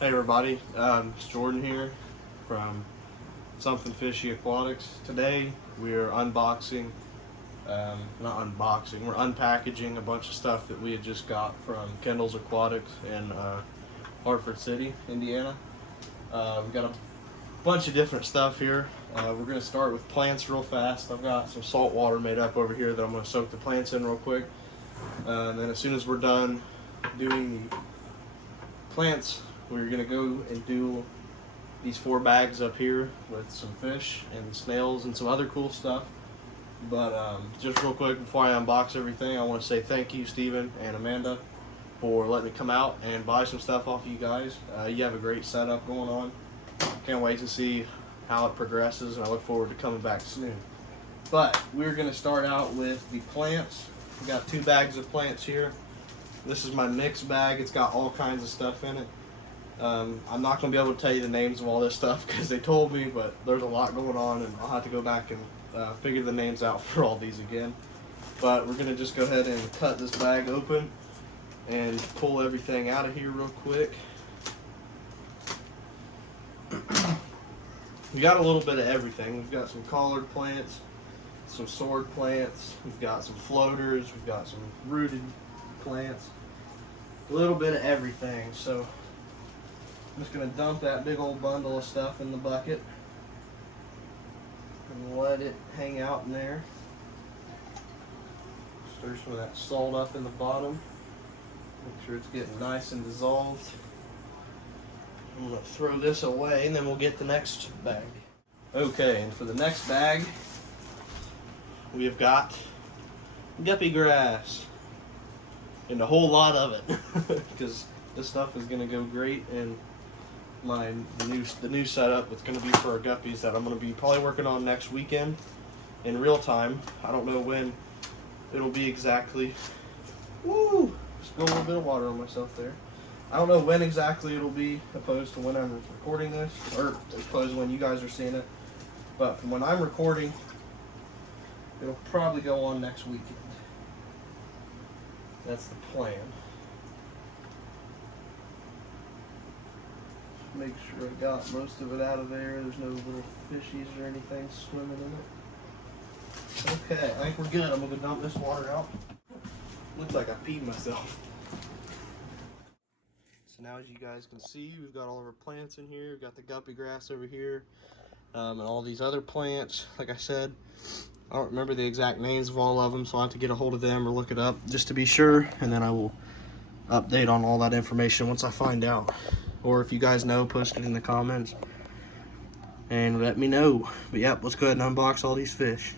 Hey everybody, it's Jordan here from Something Fishy Aquatics. Today we are unboxing, not unboxing, we're unpackaging a bunch of stuff that we had just got from Kendall's Aquatics in Hartford City, Indiana. We've got a bunch of different stuff here. We're going to start with plants real fast. I've got some salt water made up over here that I'm going to soak the plants in real quick. And then as soon as we're done doing the plants, we're going to go and do these 4 bags up here with some fish and snails and some other cool stuff. But just real quick before I unbox everything, I want to say thank you, Steven and Amanda, for letting me come out and buy some stuff off of you guys. You have a great setup going on. Can't wait to see how it progresses, and I look forward to coming back soon. But we're going to start out with the plants. We got 2 bags of plants here. This is my mix bag. It's got all kinds of stuff in it. I'm not going to be able to tell you the names of all this stuff because they told me, but there's a lot going on, and I'll have to go back and figure the names out for all these again. But we're going to just go ahead and cut this bag open and pull everything out of here real quick. We got a little bit of everything. We've got some collared plants, some sword plants, we've got some floaters, we've got some rooted plants, a little bit of everything. So I'm just going to dump that big old bundle of stuff in the bucket and let it hang out in there. Stir some of that salt up in the bottom. Make sure it's getting nice and dissolved. I'm going to throw this away and then we'll get the next bag. Okay, and for the next bag, we have got guppy grass. And a whole lot of it. Because this stuff is going to go great in the new setup. It's going to be for our guppies that I'm going to be probably working on next weekend in real time. I don't know when it'll be exactly. Woo! Spilled a little bit of water on myself there. I don't know when exactly it'll be opposed to when I'm recording this, or opposed to when you guys are seeing it. But from when I'm recording, it'll probably go on next weekend. That's the plan. Make sure I got most of it out of there. There's no little fishies or anything swimming in it. Okay, I think we're good. I'm gonna dump this water out. Looks like I peed myself. So now, as you guys can see, we've got all of our plants in here. We've got the guppy grass over here, and all these other plants. Like I said, I don't remember the exact names of all of them, so I'll have to get a hold of them or look it up just to be sure, and then I will update on all that information once I find out. Or if you guys know, post it in the comments and let me know. But yep, let's go ahead and unbox all these fish.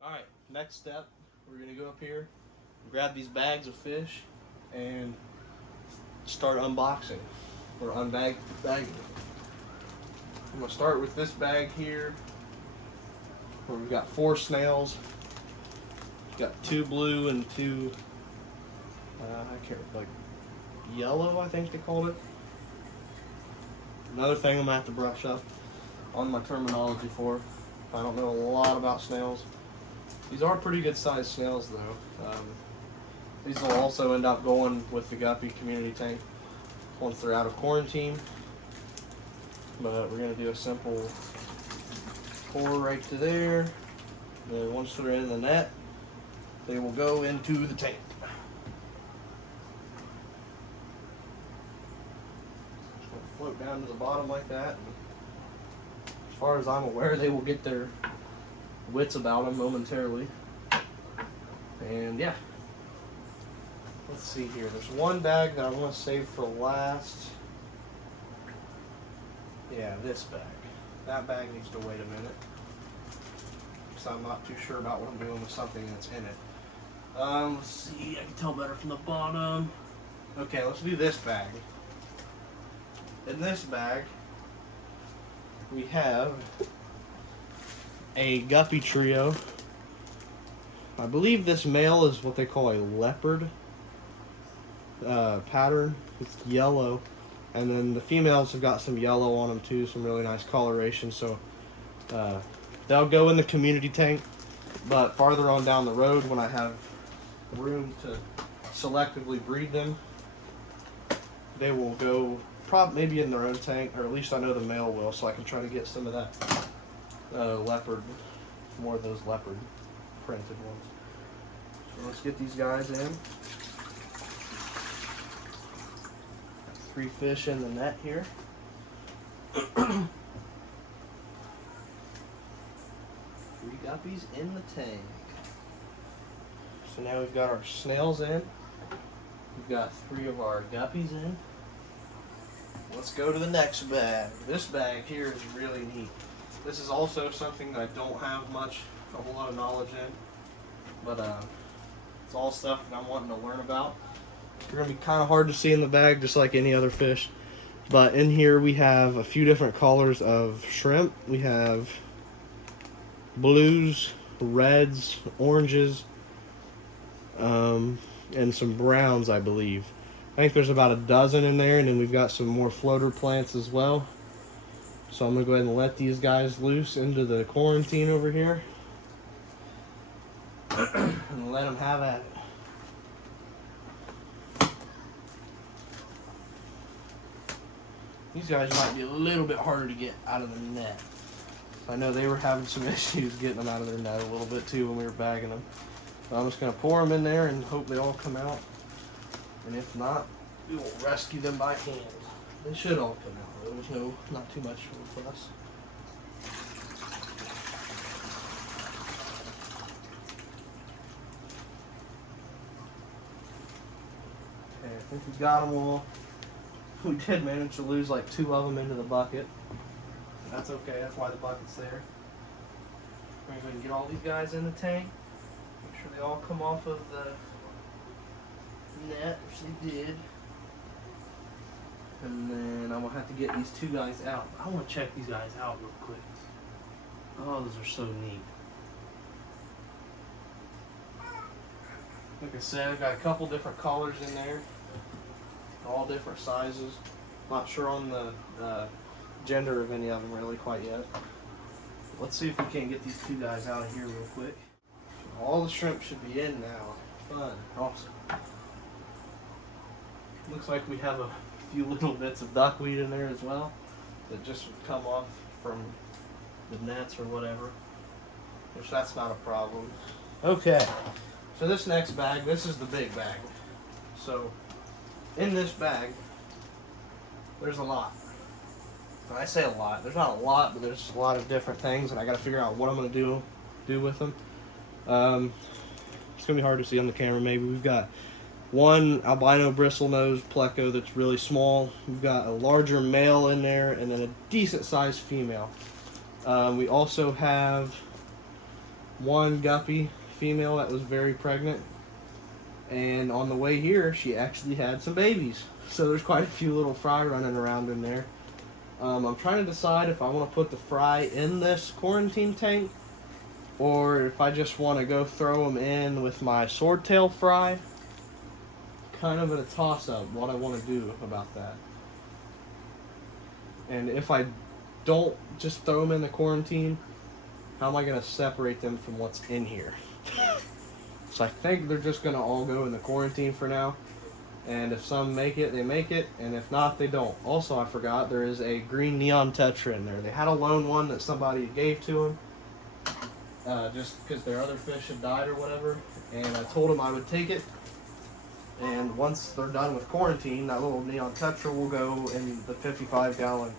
Alright, next step, we're going to go up here, grab these bags of fish, and start unboxing or bagging. I'm going to start with this bag here where we've got 4 snails. We've got 2 blue and 2 I can't, like yellow, I think they called it. Another thing I'm gonna have to brush up on my terminology for. I don't know a lot about snails. These are pretty good sized snails though. These will also end up going with the guppy community tank once they're out of quarantine. But we're gonna do a simple pour right to there. Then once they're in the net, they will go into the tank. Float down to the bottom like that. As far as I'm aware, they will get their wits about them momentarily. And yeah, let's see here. There's one bag that I want to save for last. Yeah, this bag. That bag needs to wait a minute, because I'm not too sure about what I'm doing with something that's in it. Let's see. I can tell better from the bottom. Okay, let's do this bag. In this bag, we have a guppy trio. I believe this male is what they call a leopard pattern. It's yellow. And then the females have got some yellow on them too, some really nice coloration. So they'll go in the community tank, but farther on down the road when I have room to selectively breed them, they will go probably maybe in their own tank, or at least I know the male will, so I can try to get some of that leopard, more of those leopard printed ones. So let's get these guys in. Got 3 fish in the net here. 3 guppies in the tank. So now we've got our snails in. We've got 3 of our guppies in. Let's go to the next bag. This bag here is really neat. This is also something that I don't have a whole lot of knowledge in, but it's all stuff that I'm wanting to learn about. They're gonna be kind of hard to see in the bag, just like any other fish. But in here we have a few different colors of shrimp. We have blues, reds, oranges, and some browns, I believe. I think there's about a dozen in there, and then we've got some more floater plants as well. So I'm going to go ahead and let these guys loose into the quarantine over here. And let them have at it. These guys might be a little bit harder to get out of the net. I know they were having some issues getting them out of their net a little bit too when we were bagging them. So I'm just going to pour them in there and hope they all come out. And if not, we will rescue them by hand. They should all come out. There's not too much for us. Okay, I think we got them all. We did manage to lose like 2 of them into the bucket. That's okay, that's why the bucket's there. We're going to get all these guys in the tank. Make sure they all come off of the net, which they did. And then I'm going to have to get these 2 guys out. I want to check these guys out real quick. Oh, those are so neat. Like I said, I've got a couple different colors in there. All different sizes. Not sure on the gender of any of them really quite yet. Let's see if we can't get these 2 guys out of here real quick. All the shrimp should be in now. Fun. Awesome. Looks like we have a few little bits of duckweed in there as well that just would come off from the nets or whatever, which that's not a problem. Okay, so this next bag, this is the big bag. So in this bag there's a lot. When I say a lot, there's not a lot, but there's a lot of different things, and I got to figure out what I'm going to do with them. It's going to be hard to see on the camera maybe. We've got one albino bristlenose pleco that's really small. We've got a larger male in there, and then a decent sized female. We also have one guppy female that was very pregnant, and on the way here she actually had some babies. So there's quite a few little fry running around in there. I'm trying to decide if I want to put the fry in this quarantine tank, or if I just want to go throw them in with my swordtail fry. Kind of in a toss-up what I want to do about that. And if I don't just throw them in the quarantine, how am I going to separate them from what's in here? So I think they're just going to all go in the quarantine for now. And if some make it, they make it. And if not, they don't. Also, I forgot, there is a green neon tetra in there. They had a lone one that somebody gave to them. Just because their other fish had died or whatever. And I told them I would take it. And once they're done with quarantine, that little neon tetra will go in the 55-gallon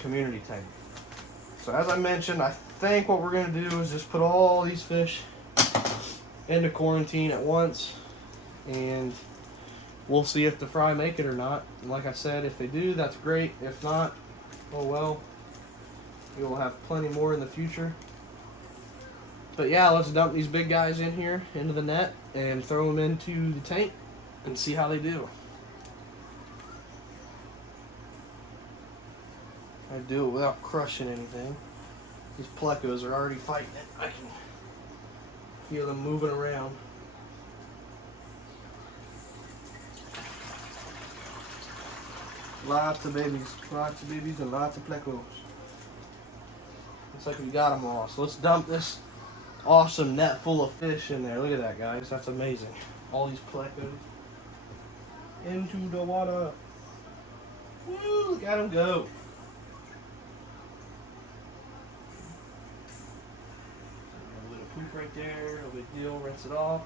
community tank. So as I mentioned, I think what we're going to do is just put all these fish into quarantine at once, and we'll see if the fry make it or not. And like I said, if they do, that's great. If not, oh well, we will have plenty more in the future. But yeah, let's dump these big guys in here into the net and throw them into the tank and see how they do. I do it without crushing anything. These plecos are already fighting it. I can feel them moving around. Lots of babies and lots of plecos. Looks like we got them all. So let's dump this awesome net full of fish in there. Look at that, guys. That's amazing. All these plecos into the water. Woo, look at him go. A little poop right there, no big deal, rinse it off.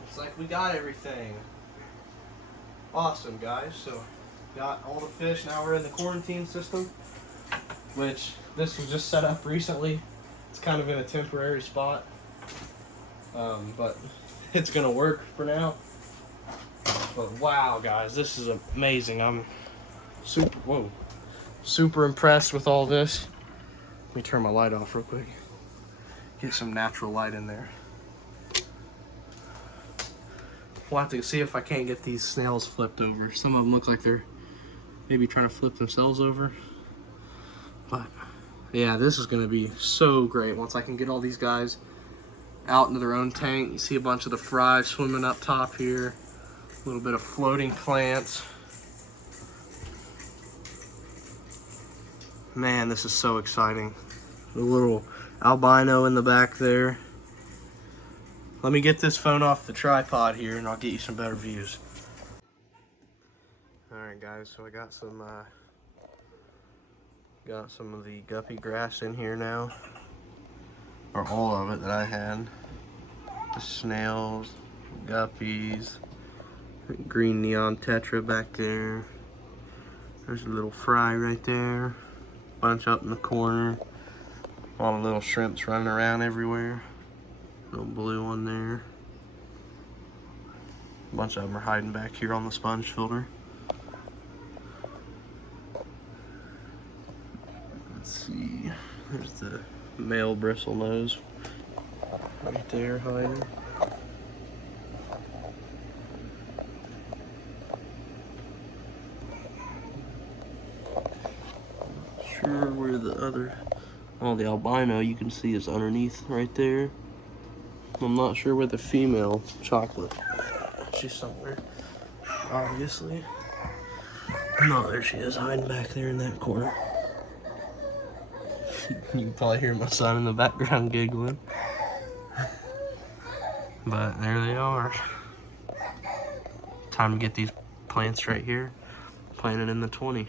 Looks like we got everything. Awesome, guys. So, got all the fish. Now we're in the quarantine system, which this was just set up recently. It's kind of in a temporary spot, but it's gonna work for now. But wow, guys, this is amazing. I'm super impressed with all this. Let me turn my light off real quick. Get some natural light in there. We'll have to see if I can't get these snails flipped over. Some of them look like they're maybe trying to flip themselves over. But yeah, this is gonna be so great once I can get all these guys out into their own tank. You see a bunch of the fry swimming up top here. A little bit of floating plants. Man, this is so exciting. A little albino in the back there. Let me get this phone off the tripod here and I'll get you some better views. Alright guys, so I got some of the guppy grass in here now. Or all of it that I had. The snails, guppies, green neon tetra back there. There's a little fry right there. Bunch up in the corner. All the little shrimps running around everywhere. Little blue one there. A bunch of them are hiding back here on the sponge filter. Let's see. There's the male bristlenose right there hiding. Sure where the other, oh, the albino you can see is underneath right there. I'm not sure where the female chocolate, she's somewhere obviously. No, there she is, hiding back there in that corner. You can probably hear my son in the background giggling. But there they are. Time to get these plants right here planted in the 20.